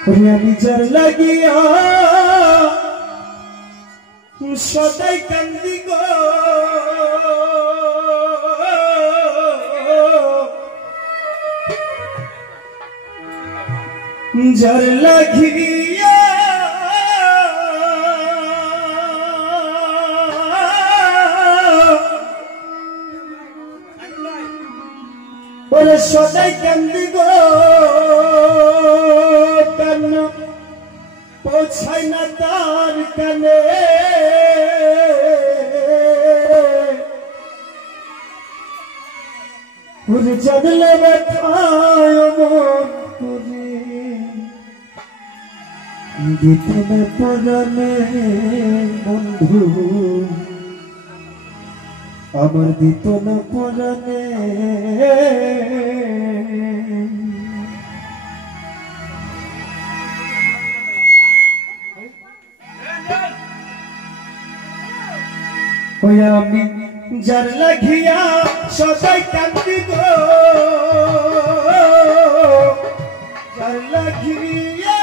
নিজের লাগিয়া সদাই কান্দি গো যার লাগিয়া ওরে সদাই কান্দি গো কান্ন পৌঁছায় না তার কানে ওরে জানলে ব্যথায় মন করে দিতে না পরাণে বন্ধু আমার দিত না পরাণে ওই আমি যার লাগিয়া সদাই কান্দি গো যার লাগিয়া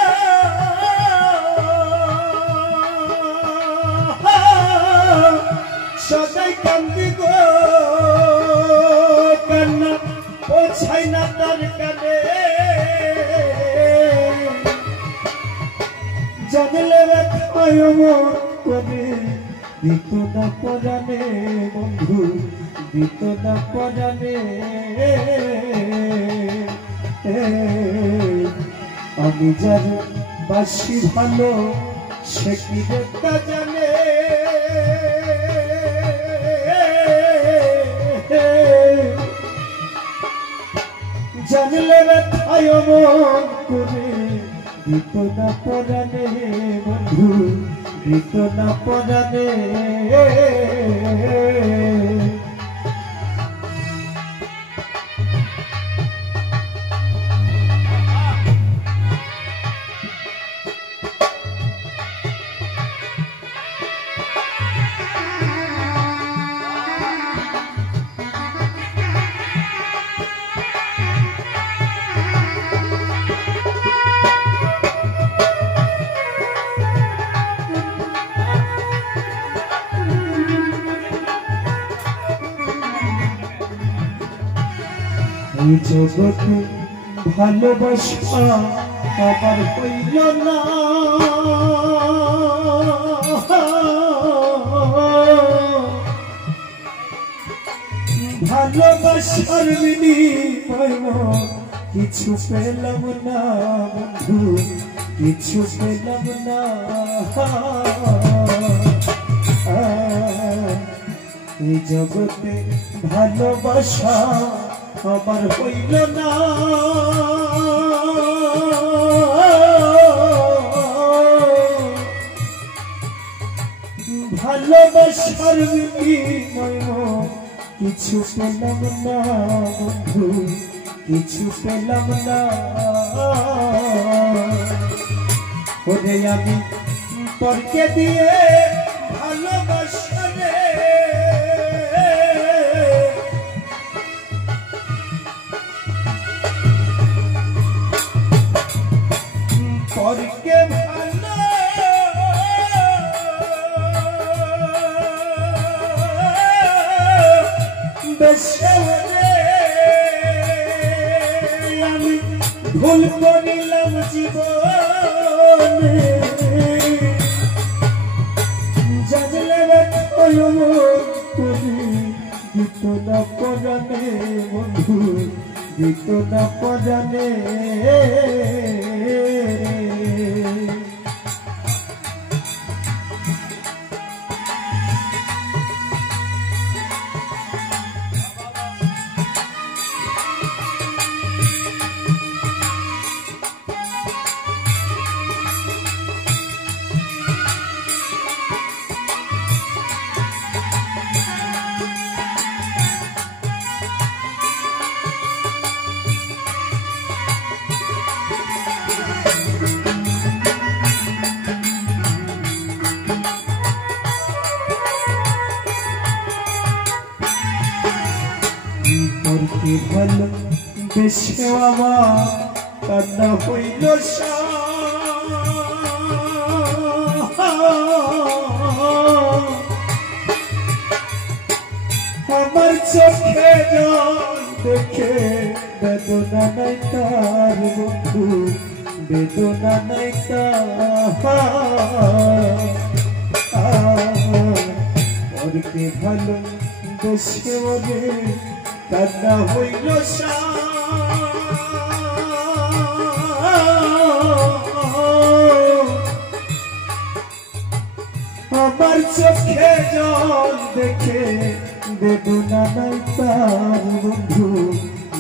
সদাই কান্দি গো কান্না পৌঁছাই না তার কানে জানলে ব্যথায় মন করে দিত না পরাণে বন্ধু দিত না পরাণে আমি যার বাসি ভালো সে কি দেখা জানে জানলে ব্যথায় মন করে দিত না পরাণে বন্ধু দিত না পরাণে এই জগতে ভালোবাসা আবার হইল না ভালোবাসার বিনিময়ে কিছু পেলাম না বন্ধু কিছু পেলাম না এই জগতে ভালোবাসা আবার হইল না ভালোবাসার বিনিময়ে কিছু পেলাম না বন্ধু কিছু পেলাম না ওরে আমি পরকে দিয়ে ভালোবাসা রে পরকে ভালো বেশে আমি ভুল করিলাম জীবনে জানলে ব্যথায় মন করে দিত না পরাণে বন্ধু দিত না পরাণে কি ভালো বেশে আমার কান্না হইল চোখে জল দেখে বেদনা নাই তার বন্ধু বেদনা নাই তারকে ভালো বসে মনে কান্না হইল আমার চোখে জল দেখে বেদনা নাই তার বন্ধু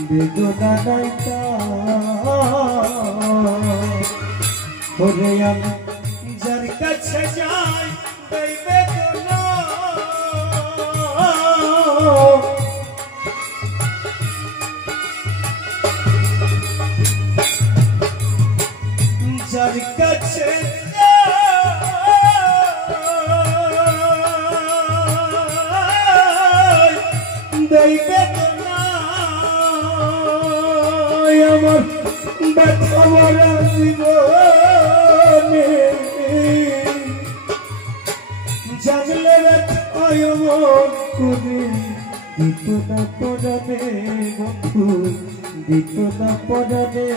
বেদনা নাই তারে আমি যার কাছে যাই তাই বেদনা যার কাছে আমার ব্যথা ভরা জীবনে জানলে ব্যথায় মন করে দিত না পরাণে বন্ধু দিত না পরাণে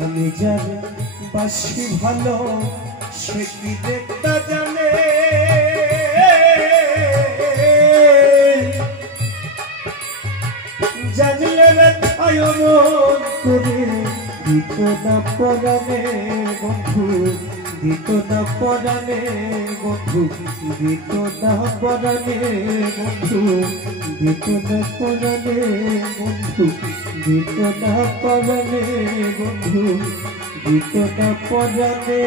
আমি জানি বাসি ভালো সে কি দেখতে জানে জানলে ব্যথায় মন করে দিত না পরাণে বন্ধু দিত না পরাণে বন্ধু দিত না পরাণে বন্ধু দিত না পরাণে বন্ধু দিত না পরাণে বন্ধু দিত না পরাণে